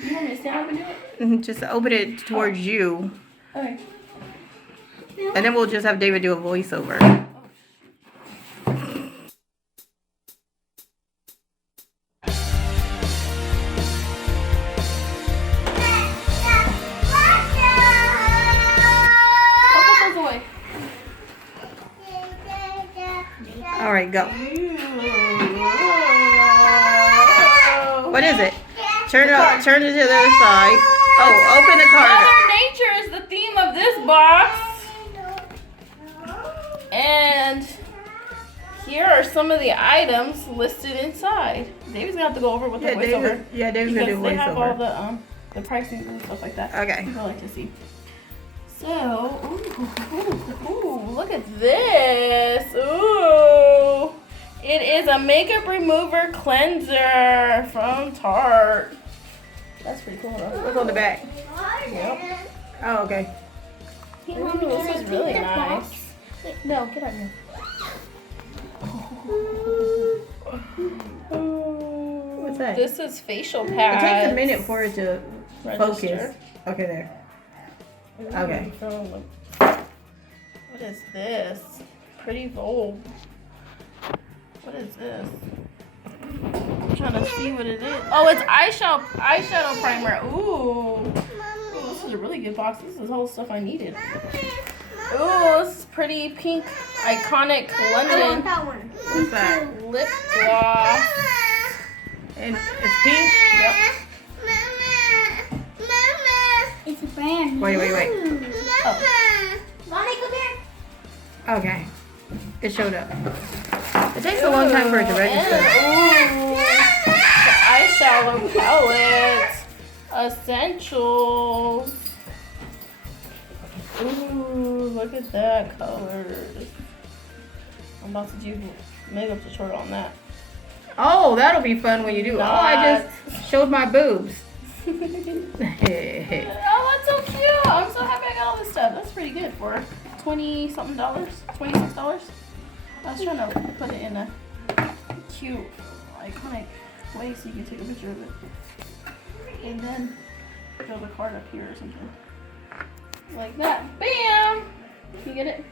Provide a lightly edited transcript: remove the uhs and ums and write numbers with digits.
You want me to stand up and do it? Just open it towards you. Okay. And then we'll just have David do a voiceover. All right, go. What is it? Turn it to the other side. Oh, open the card. Mother Nature is the theme of this box. And here are some of the items listed inside. David's gonna have to go over with the voiceover. David's gonna do voiceover. They have all the pricing and stuff like that. Okay. People like to see. So, ooh, look at this. Ooh. It is a makeup remover cleanser from Tarte. That's pretty cool though. Look on the back. Yep. Oh, okay. Ooh, this is really nice. No, get out of here. What's that? This is facial pads. It takes a minute for it to focus. Register. Okay, there. Okay. What is this? Pretty bold. What is this? I'm trying to see what it is. Oh, it's eyeshadow primer. Ooh. This is a really good box. This is all the stuff I needed. Ooh, this is pretty pink, iconic London. What's that? Lip gloss. And it's pink? Yep. It's a brand. Wait. Oh. Mommy, come here. Okay. It showed up. It takes a long time for it to register. Ooh, the eyeshadow palette. Essentials. Ooh, look at that colors. I'm about to do makeup tutorial on that. Oh, that'll be fun when you do. Oh, I just showed my boobs. Oh, that's so cute. I'm so happy I got all this stuff. That's pretty good for $20-something, $26. I was trying to put it in a cute, iconic way so you can take a picture of it. And then throw the card up here or something. Like that. Bam! Can you get it?